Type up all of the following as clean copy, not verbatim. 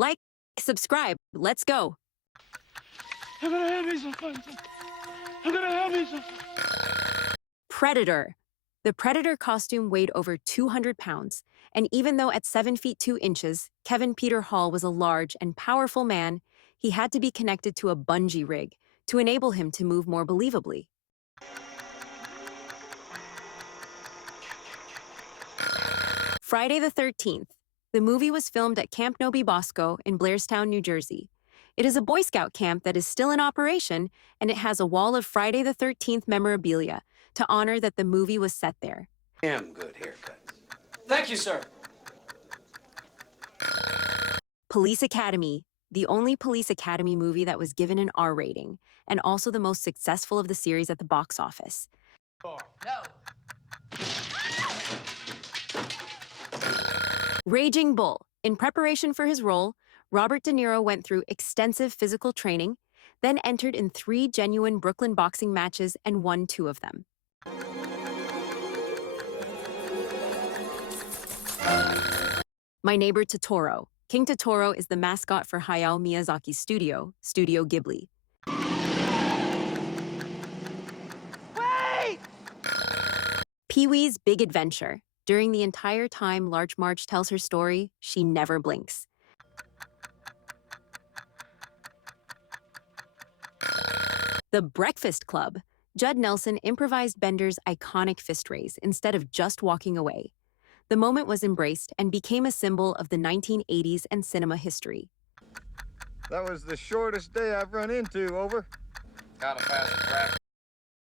Like, subscribe, let's go. I'm gonna have me some fun. I'm gonna have me some fun. Predator. The Predator costume weighed over 200 pounds, and even though at 7 feet 2 inches, Kevin Peter Hall was a large and powerful man, he had to be connected to a bungee rig to enable him to move more believably. Friday the 13th. The movie was filmed at Camp Nobi Bosco in Blairstown, New Jersey. It is a Boy Scout camp that is still in operation, and it has a wall of Friday the 13th memorabilia to honor that the movie was set there. Damn good haircut. Thank you, sir. Police Academy, the only Police Academy movie that was given an R rating, and also the most successful of the series at the box office. No. Raging Bull. In preparation for his role, Robert De Niro went through extensive physical training, then entered in 3 genuine Brooklyn boxing matches and won 2 of them. My Neighbor Totoro. King Totoro is the mascot for Hayao Miyazaki's studio, Studio Ghibli. Wait! Pee-wee's Big Adventure. During the entire time Large Marge tells her story, she never blinks. The Breakfast Club. Judd Nelson improvised Bender's iconic fist raise instead of just walking away. The moment was embraced and became a symbol of the 1980s and cinema history. That was the shortest day I've run into, over. Gotta pass the traffic.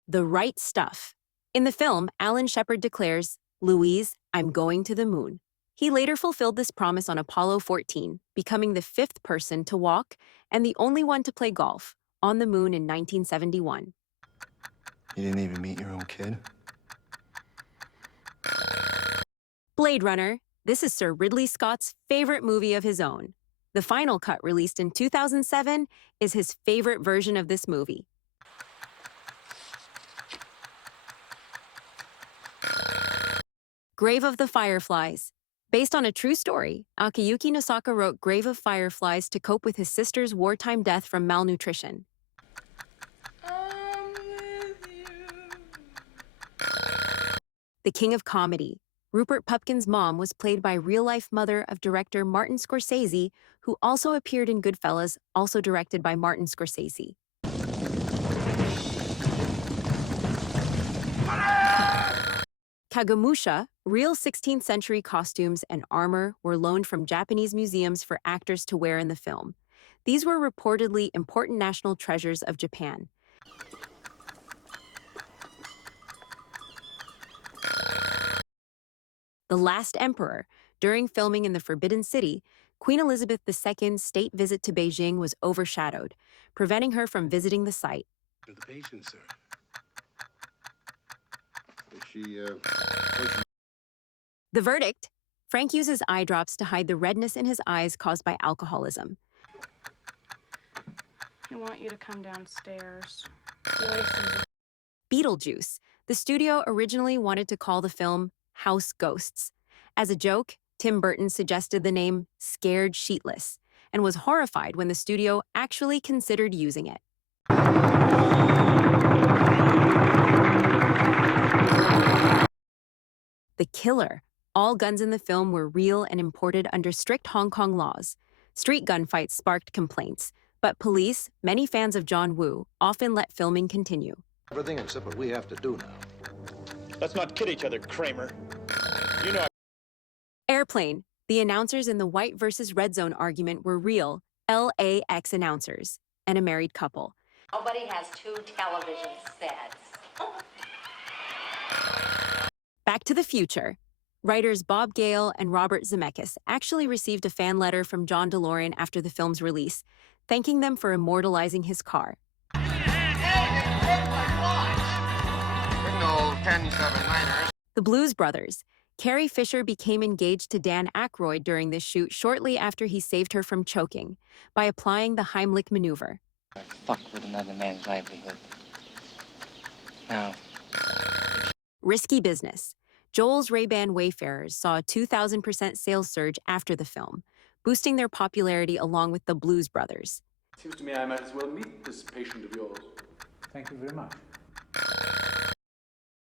The Right Stuff. In the film, Alan Shepard declares, "Louise, I'm going to the moon." He later fulfilled this promise on Apollo 14, becoming the 5th person to walk and the only one to play golf on the moon in 1971. You didn't even meet your own kid? Blade Runner. This is Sir Ridley Scott's favorite movie of his own. The final cut, released in 2007, is his favorite version of this movie. Grave of the Fireflies. Based on a true story, Akiyuki Nosaka wrote Grave of Fireflies to cope with his sister's wartime death from malnutrition. The King of Comedy. Rupert Pupkin's mom was played by real-life mother of director Martin Scorsese, who also appeared in Goodfellas, also directed by Martin Scorsese. Kagemusha, real 16th century costumes and armor were loaned from Japanese museums for actors to wear in the film. These were reportedly important national treasures of Japan. The Last Emperor. During filming in the Forbidden City, Queen Elizabeth II's state visit to Beijing was overshadowed, preventing her from visiting the site. To the patient, sir. Is she, The verdict. Frank uses eye drops to hide the redness in his eyes caused by alcoholism. I want you to come downstairs. Beetlejuice. The studio originally wanted to call the film House Ghosts. As a joke, Tim Burton suggested the name Scared Sheetless and was horrified when the studio actually considered using it. The Killer. All guns in the film were real and imported under strict Hong Kong laws. Street gunfights sparked complaints, but police, many fans of John Woo, often let filming continue. Everything except what we have to do now. Let's not kid each other, Kramer. You know. Airplane. The announcers in the white versus red zone argument were real LAX announcers and a married couple. Nobody has 2 television sets. Back to the Future. Writers Bob Gale and Robert Zemeckis actually received a fan letter from John DeLorean after the film's release, thanking them for immortalizing his car. Signal 10-7-9ers. The Blues Brothers. Carrie Fisher became engaged to Dan Aykroyd during this shoot shortly after he saved her from choking by applying the Heimlich maneuver. Fuck with another man's livelihood. Now. Risky Business. Joel's Ray-Ban Wayfarers saw a 2,000% sales surge after the film, boosting their popularity along with the Blues Brothers. Seems to me I might as well meet this patient of yours. Thank you very much.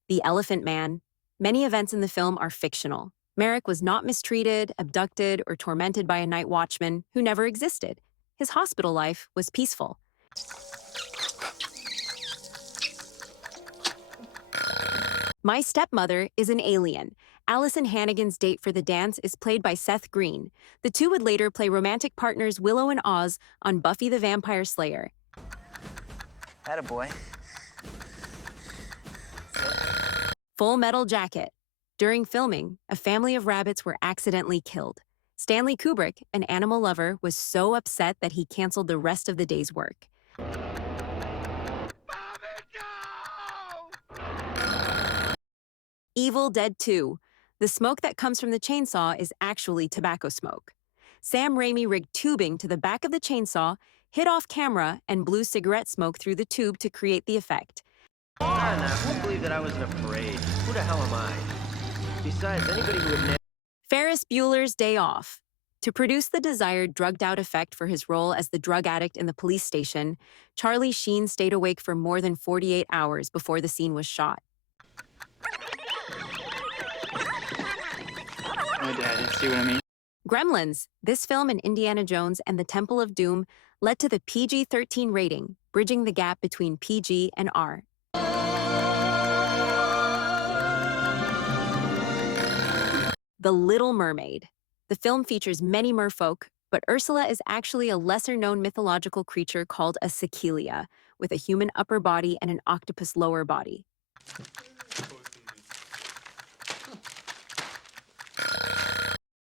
The Elephant Man. Many events in the film are fictional. Merrick was not mistreated, abducted, or tormented by a night watchman who never existed. His hospital life was peaceful. My Stepmother is an Alien. Allison Hannigan's date for the dance is played by Seth Green. The two would later play romantic partners Willow and Oz on Buffy the Vampire Slayer. Attaboy. Full Metal Jacket. During filming, a family of rabbits were accidentally killed. Stanley Kubrick, an animal lover, was so upset that he canceled the rest of the day's work. Evil Dead 2. The smoke that comes from the chainsaw is actually tobacco smoke. Sam Raimi rigged tubing to the back of the chainsaw, hid off camera, and blew cigarette smoke through the tube to create the effect. I won't believe that I was in a parade. Who the hell am I? Besides, anybody who would Ferris Bueller's Day Off. To produce the desired drugged-out effect for his role as the drug addict in the police station, Charlie Sheen stayed awake for more than 48 hours before the scene was shot. My dad, see what I mean? Gremlins. This film and Indiana Jones and the Temple of Doom led to the PG-13 rating, bridging the gap between PG and R. The Little Mermaid. The film features many merfolk, but Ursula is actually a lesser-known mythological creature called a Cecilia, with a human upper body and an octopus lower body.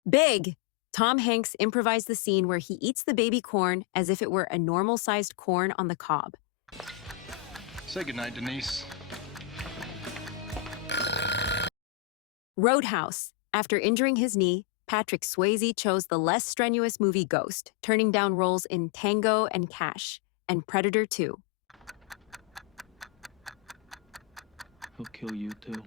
Big! Tom Hanks improvised the scene where he eats the baby corn as if it were a normal-sized corn on the cob. Say goodnight, Denise. Roadhouse. After injuring his knee, Patrick Swayze chose the less strenuous movie Ghost, turning down roles in Tango and Cash, and Predator 2. He'll kill you too.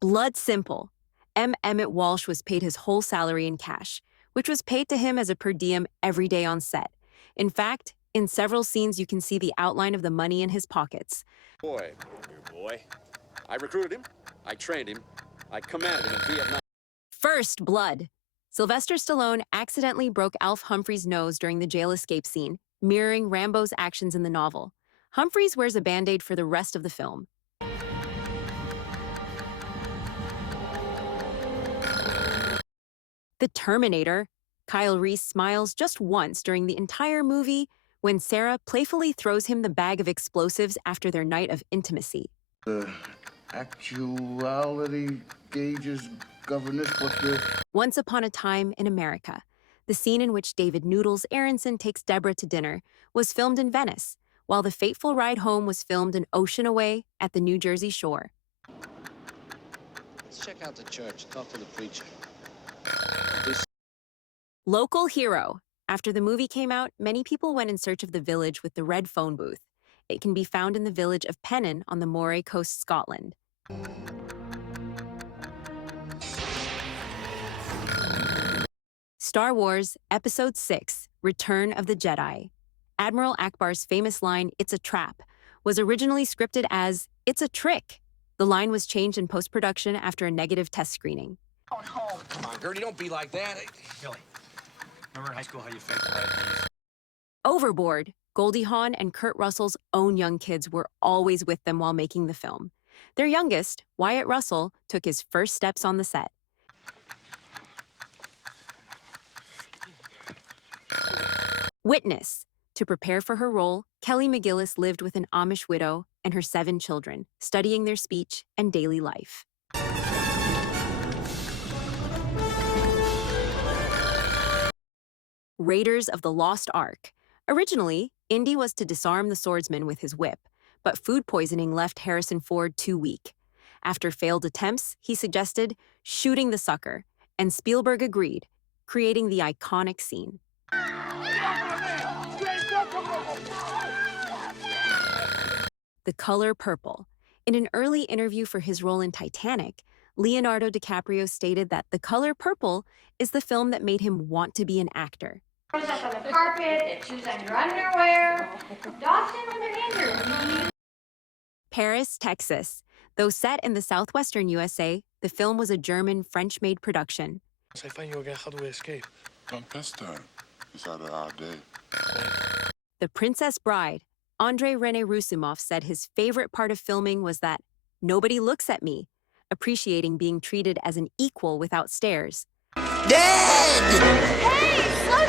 Blood Simple. M. Emmett Walsh was paid his whole salary in cash, which was paid to him as a per diem every day on set. In fact, in several scenes you can see the outline of the money in his pockets. Boy, your boy. I recruited him, I trained him, I commanded him in Vietnam. First Blood. Sylvester Stallone accidentally broke Alf Humphreys' nose during the jail escape scene, mirroring Rambo's actions in the novel. Humphreys wears a Band-Aid for the rest of the film. The Terminator. Kyle Reese smiles just once during the entire movie when Sarah playfully throws him the bag of explosives after their night of intimacy. The actuality gauges governess, but the... Once Upon a Time in America. The scene in which David Noodles Aronson takes Deborah to dinner was filmed in Venice, while The Fateful Ride Home was filmed an ocean away at the New Jersey shore. Let's check out the church, talk to the preacher. Local Hero. After the movie came out, many people went in search of the village with the red phone booth. It can be found in the village of Pennon on the Moray Coast, Scotland. Star Wars Episode 6, Return of the Jedi. Admiral Akbar's famous line, "It's a trap," was originally scripted as, "It's a trick." The line was changed in post-production after a negative test screening. Come on, Gertie, don't be like that. Billy, remember in high school how you faked IDs? Overboard. Goldie Hawn and Kurt Russell's own young kids were always with them while making the film. Their youngest, Wyatt Russell, took his first steps on the set. Witness. To prepare for her role, Kelly McGillis lived with an Amish widow and her 7 children, studying their speech and daily life. Raiders of the Lost Ark. Originally, Indy was to disarm the swordsman with his whip, but food poisoning left Harrison Ford too weak. After failed attempts, he suggested shooting the sucker, and Spielberg agreed, creating the iconic scene. The color purple. In an early interview for his role in Titanic, Leonardo DiCaprio stated that The Color Purple is the film that made him want to be an actor. Up on the carpet, and chews on your underwear. Dogs in when they're injured. Paris, Texas. Though set in the southwestern USA, the film was a German, French-made production. Say, find you again. How do we escape? Don't this time. It's out of our day. The Princess Bride. Andrei Rene Rusumov said his favorite part of filming was that nobody looks at me, appreciating being treated as an equal without stares. Hey, slow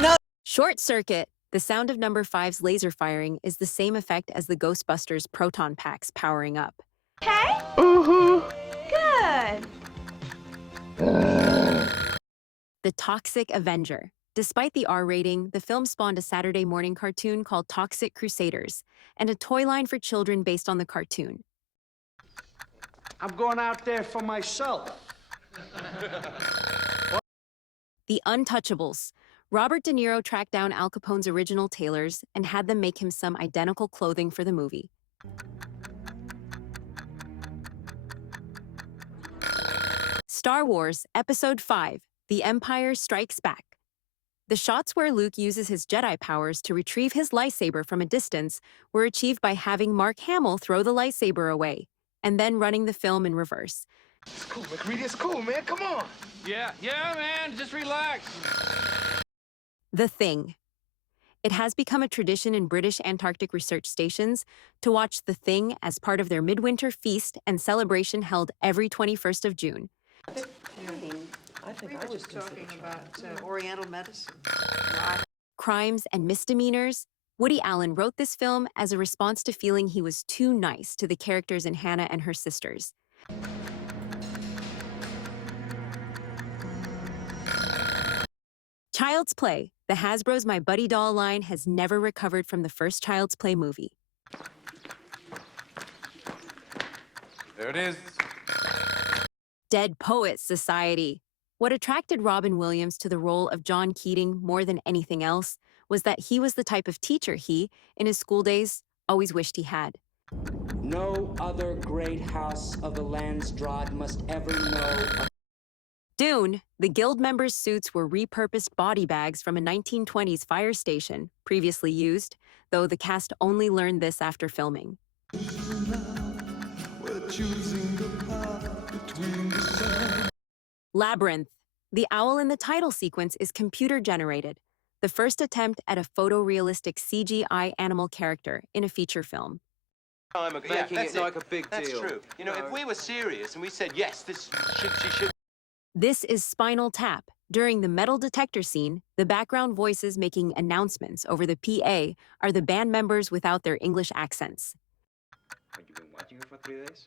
down! Short Circuit. The sound of number 5's laser firing is the same effect as the Ghostbusters proton packs powering up. Okay? Good. The Toxic Avenger. Despite the R rating, the film spawned a Saturday morning cartoon called Toxic Crusaders and a toy line for children based on the cartoon. I'm going out there for myself. The Untouchables. Robert De Niro tracked down Al Capone's original tailors and had them make him some identical clothing for the movie. Star Wars Episode 5, The Empire Strikes Back. The shots where Luke uses his Jedi powers to retrieve his lightsaber from a distance were achieved by having Mark Hamill throw the lightsaber away, and then running the film in reverse. It's cool, McCready. It's cool, man. Come on. Yeah, man. Just relax. The Thing. It has become a tradition in British Antarctic research stations to watch The Thing as part of their midwinter feast and celebration held every 21st of June. I think I was talking about Oriental medicine. Crimes and misdemeanors. Woody Allen wrote this film as a response to feeling he was too nice to the characters in Hannah and her sisters. Child's Play. The Hasbro's My Buddy doll line has never recovered from the first Child's Play movie. There it is. Dead Poets Society. What attracted Robin Williams to the role of John Keating more than anything else was that he was the type of teacher he, in his school days, always wished he had. No other great house of the Landsdraad must ever know. Dune. The guild members' suits were repurposed body bags from a 1920s fire station, previously used, though the cast only learned this after filming. Labyrinth. The owl in the title sequence is computer-generated, the first attempt at a photorealistic CGI animal character in a feature film. That's like a big deal. That's true. You know, if we were serious and we said, yes, she should. This is Spinal Tap. During the metal detector scene, the background voices making announcements over the PA are the band members without their English accents. Have you been watching her for 3 days?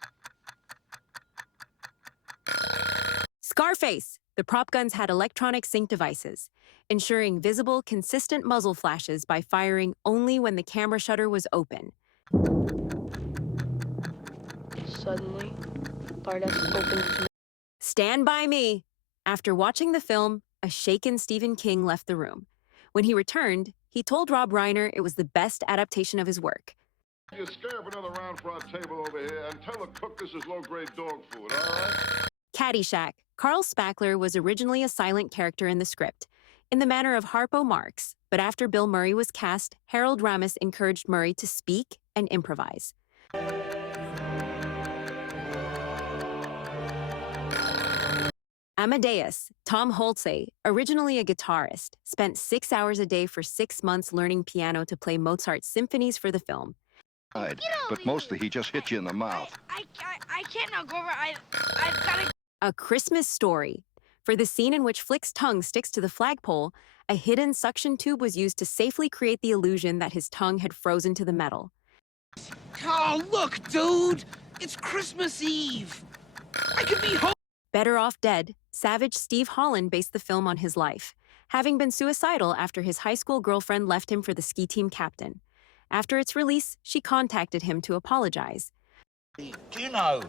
Scarface. The prop guns had electronic sync devices, ensuring visible, consistent muzzle flashes by firing only when the camera shutter was open. Suddenly, Bardas opened. Stand By Me. After watching the film, a shaken Stephen King left the room. When he returned, he told Rob Reiner it was the best adaptation of his work. You scare up another round for our table over here and tell the cook this is low-grade dog food, all right? Caddyshack. Carl Spackler was originally a silent character in the script, in the manner of Harpo Marx, but after Bill Murray was cast, Harold Ramis encouraged Murray to speak and improvise. Amadeus. Tom Holtze, originally a guitarist, spent 6 hours a day for 6 months learning piano to play Mozart's symphonies for the film. But mostly he just hit you in the mouth. I can't now go over. I've got to. A Christmas Story. For the scene in which Flick's tongue sticks to the flagpole, a hidden suction tube was used to safely create the illusion that his tongue had frozen to the metal. Oh, look, dude! It's Christmas Eve! I could be home! Better Off Dead. Savage Steve Holland based the film on his life, having been suicidal after his high school girlfriend left him for the ski team captain. After its release, she contacted him to apologize. Do you know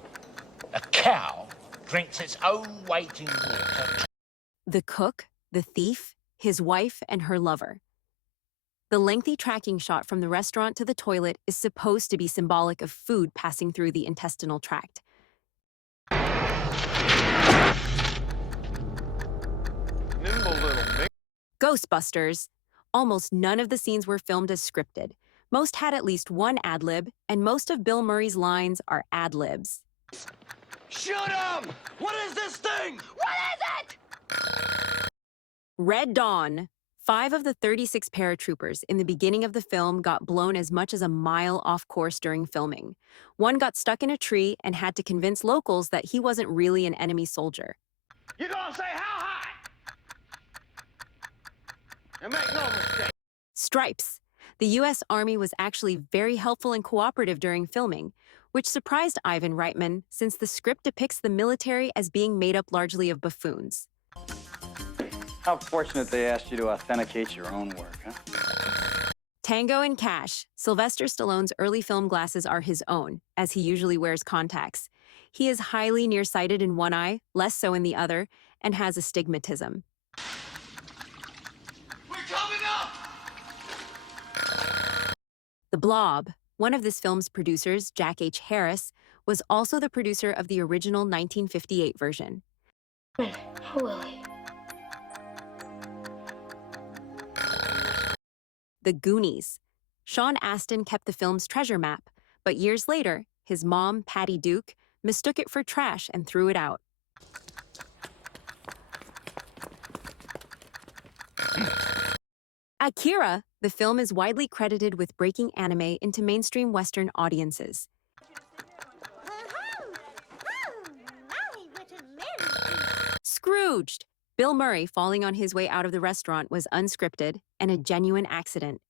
a cow drinks its own weight in water? The cook, the thief, his wife, and her lover. The lengthy tracking shot from the restaurant to the toilet is supposed to be symbolic of food passing through the intestinal tract. Ghostbusters. Almost none of the scenes were filmed as scripted. Most had at least one ad-lib, and most of Bill Murray's lines are ad-libs. Shoot him! What is this thing? What is it? Red Dawn. 5 of the 36 paratroopers in the beginning of the film got blown as much as a mile off course during filming. One got stuck in a tree and had to convince locals that he wasn't really an enemy soldier. You gonna say how high? And make no mistake. Stripes. The U.S. Army was actually very helpful and cooperative during filming, which surprised Ivan Reitman since the script depicts the military as being made up largely of buffoons. How fortunate they asked you to authenticate your own work, huh? Tango and Cash. Sylvester Stallone's early film glasses are his own, as he usually wears contacts. He is highly nearsighted in one eye, less so in the other, and has astigmatism. We're coming up! The Blob, one of this film's producers, Jack H. Harris, was also the producer of the original 1958 version. Willie. The Goonies. Sean Astin kept the film's treasure map, but years later, his mom, Patty Duke, mistook it for trash and threw it out. Akira, the film is widely credited with breaking anime into mainstream Western audiences. Scrooged! Bill Murray falling on his way out of the restaurant was unscripted and a genuine accident.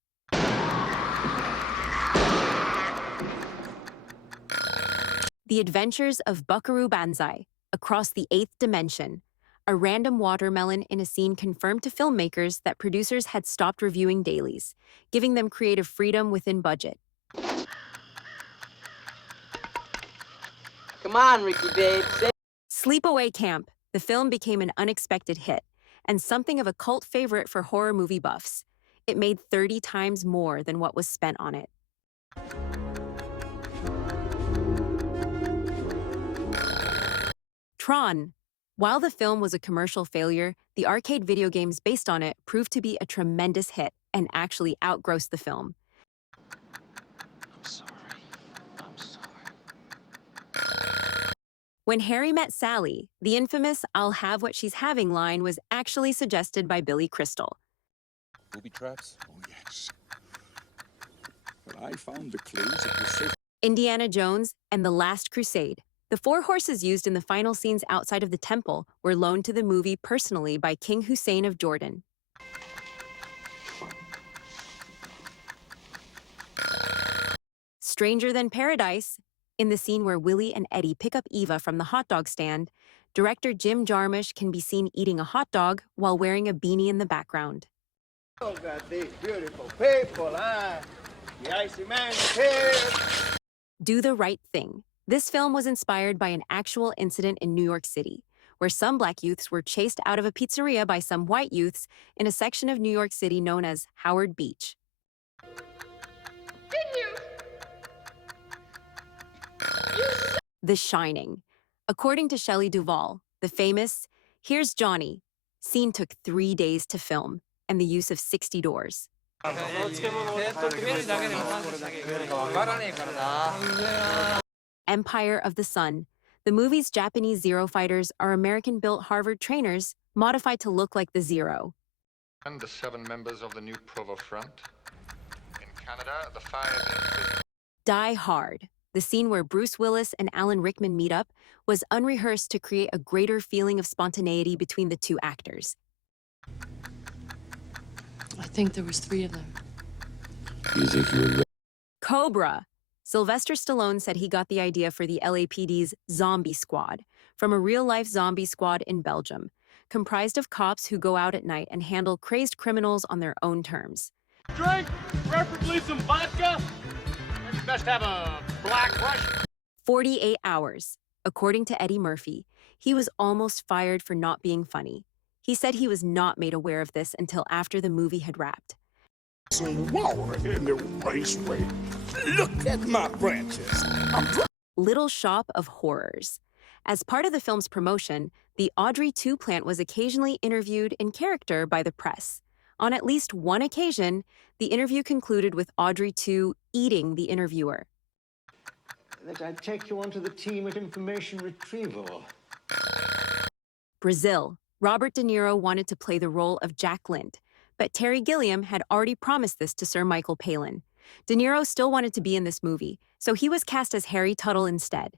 The Adventures of Buckaroo Banzai, Across the Eighth Dimension. A random watermelon in a scene confirmed to filmmakers that producers had stopped reviewing dailies, giving them creative freedom within budget. Come on, Ricky, babe. Sleepaway Camp. The film became an unexpected hit and something of a cult favorite for horror movie buffs. It made 30 times more than what was spent on it. Tron. While the film was a commercial failure, the arcade video games based on it proved to be a tremendous hit and actually outgrossed the film. I'm sorry. When Harry Met Sally, the infamous "I'll have what she's having" line was actually suggested by Billy Crystal. Booby traps? Oh, yes. But I found the clues at the safe. Indiana Jones and The Last Crusade. The 4 horses used in the final scenes outside of the temple were loaned to the movie personally by King Hussein of Jordan. Stranger Than Paradise. In the scene where Willie and Eddie pick up Eva from the hot dog stand, director Jim Jarmusch can be seen eating a hot dog while wearing a beanie in the background. Oh, got these beautiful people, huh? The icy man here. Do the Right Thing. This film was inspired by an actual incident in New York City, where some black youths were chased out of a pizzeria by some white youths in a section of New York City known as Howard Beach. The Shining. According to Shelley Duvall, the famous "Here's Johnny" scene took 3 days to film and the use of 60 doors. Empire of the Sun. The movie's Japanese Zero fighters are American-built Harvard trainers modified to look like the Zero. And the 7 members of the new Provo Front. In Canada, the 5... Die Hard. The scene where Bruce Willis and Alan Rickman meet up was unrehearsed to create a greater feeling of spontaneity between the 2 actors. I think there was 3 of them. You think you were... Cobra. Sylvester Stallone said he got the idea for the LAPD's Zombie Squad from a real-life zombie squad in Belgium, comprised of cops who go out at night and handle crazed criminals on their own terms. Drink, preferably some vodka. You best have a black Russian. 48 hours. According to Eddie Murphy, he was almost fired for not being funny. He said he was not made aware of this until after the movie had wrapped. Some water in the raceway. Look at my branches. Little Shop of Horrors. As part of the film's promotion, the Audrey 2 plant was occasionally interviewed in character by the press. On at least one occasion, the interview concluded with Audrey II eating the interviewer. That I take you onto the team at information retrieval. Brazil. Robert De Niro wanted to play the role of Jack Lind, but Terry Gilliam had already promised this to Sir Michael Palin. De Niro still wanted to be in this movie, so he was cast as Harry Tuttle instead.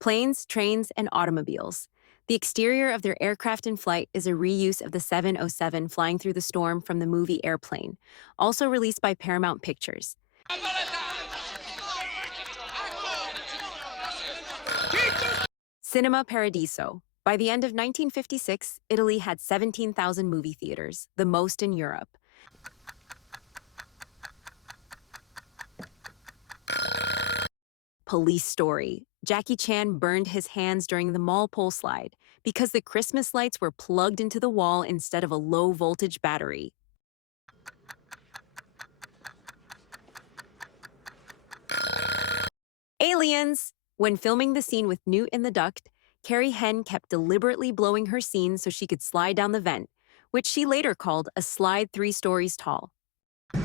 Planes, trains, and automobiles. The exterior of their aircraft in flight is a reuse of the 707 flying through the storm from the movie Airplane, also released by Paramount Pictures. Cinema Paradiso. By the end of 1956, Italy had 17,000 movie theaters, the most in Europe. Police Story. Jackie Chan burned his hands during the mall pole slide because the Christmas lights were plugged into the wall instead of a low-voltage battery. Aliens! When filming the scene with Newt in the duct, Carrie Henn kept deliberately blowing her scene so she could slide down the vent, which she later called a slide 3 stories tall.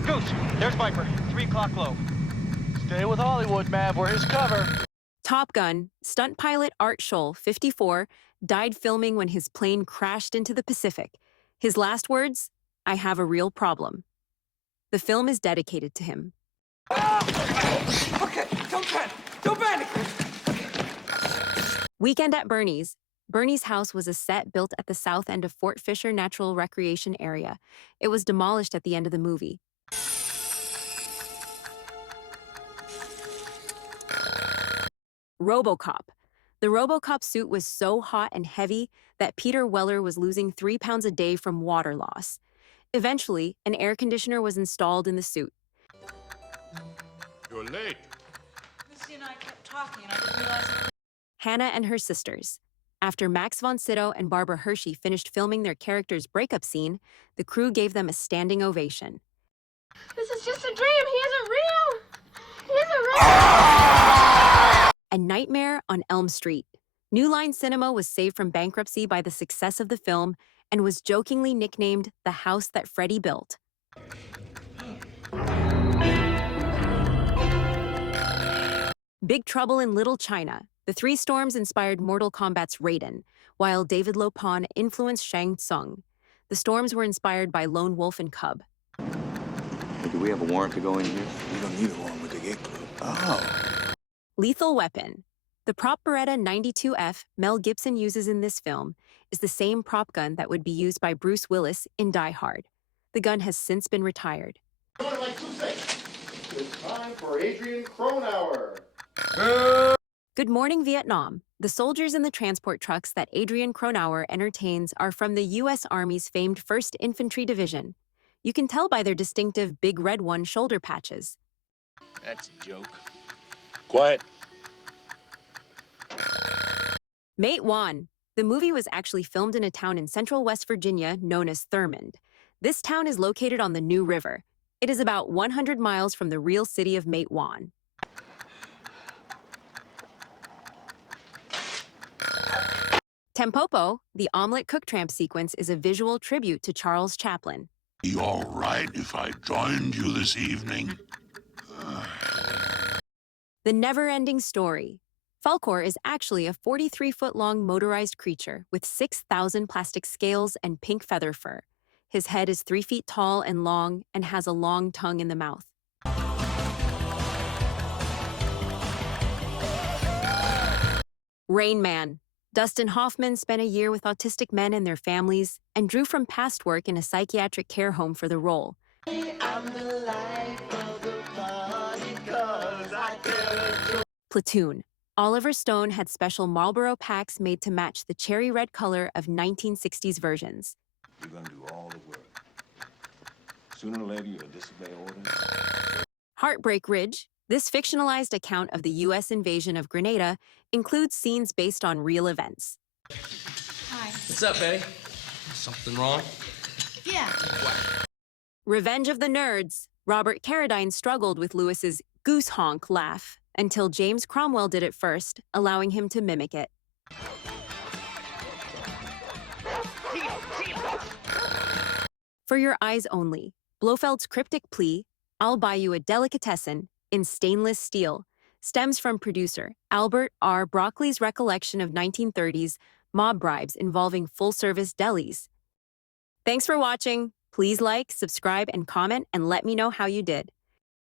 Goose, there's Viper, 3 o'clock low. Stay with Hollywood, Mav, we're his cover. Top Gun. Stunt pilot Art Scholl, 54, died filming when his plane crashed into the Pacific. His last words, "I have a real problem." The film is dedicated to him. Okay, don't panic. Weekend at Bernie's. Bernie's house was a set built at the south end of Fort Fisher Natural Recreation Area. It was demolished at the end of the movie. RoboCop. The RoboCop suit was so hot and heavy that Peter Weller was losing 3 pounds a day from water loss. Eventually, an air conditioner was installed in the suit. You're late. Missy and I kept talking, and I didn't realize. Hannah and her sisters. After Max von Sydow and Barbara Hershey finished filming their characters' breakup scene, the crew gave them a standing ovation. This is just a dream. He isn't real. He isn't real. A Nightmare on Elm Street. New Line Cinema was saved from bankruptcy by the success of the film and was jokingly nicknamed the house that Freddy built. Big Trouble in Little China. The Three Storms inspired Mortal Kombat's Raiden, while David Lopon influenced Shang Tsung. The storms were inspired by Lone Wolf and Cub. Do we have a warrant to go in here? We don't need a warrant with the gate club. Oh. Lethal Weapon. The prop Beretta 92F Mel Gibson uses in this film is the same prop gun that would be used by Bruce Willis in Die Hard. The gun has since been retired. Like 2 seconds. It's time for Adrian Cronauer. Good Morning Vietnam. The soldiers in the transport trucks that Adrian Cronauer entertains are from the U.S. Army's famed 1st Infantry Division. You can tell by their distinctive Big Red One shoulder patches. That's a joke. Quiet. Mate One. The movie was actually filmed in a town in central West Virginia known as Thurmond. This town is located on the New River. It is about 100 miles from the real city of Mate One. Tempopo, the omelet cook tramp sequence, is a visual tribute to Charles Chaplin. You all right if I joined you this evening? The Never-Ending Story. Falkor is actually a 43-foot-long motorized creature with 6,000 plastic scales and pink feather fur. His head is 3 feet tall and long and has a long tongue in the mouth. Rain Man. Dustin Hoffman spent a year with autistic men and their families and drew from past work in a psychiatric care home for the role. Platoon. Oliver Stone had special Marlboro packs made to match the cherry red color of 1960s versions. You're gonna do all the work. Sooner or later, you'll disobey orders. Heartbreak Ridge. This fictionalized account of the U.S. invasion of Grenada includes scenes based on real events. Hi. What's up, Betty? Something wrong? Yeah. What? Revenge of the Nerds. Robert Carradine struggled with Lewis's goose honk laugh until James Cromwell did it first, allowing him to mimic it. For your eyes only, Blofeld's cryptic plea, "I'll buy you a delicatessen," in stainless steel, stems from producer Albert R. Broccoli's recollection of 1930s mob bribes involving full-service delis. Thanks for watching. Please like, subscribe, and comment, and let me know how you did.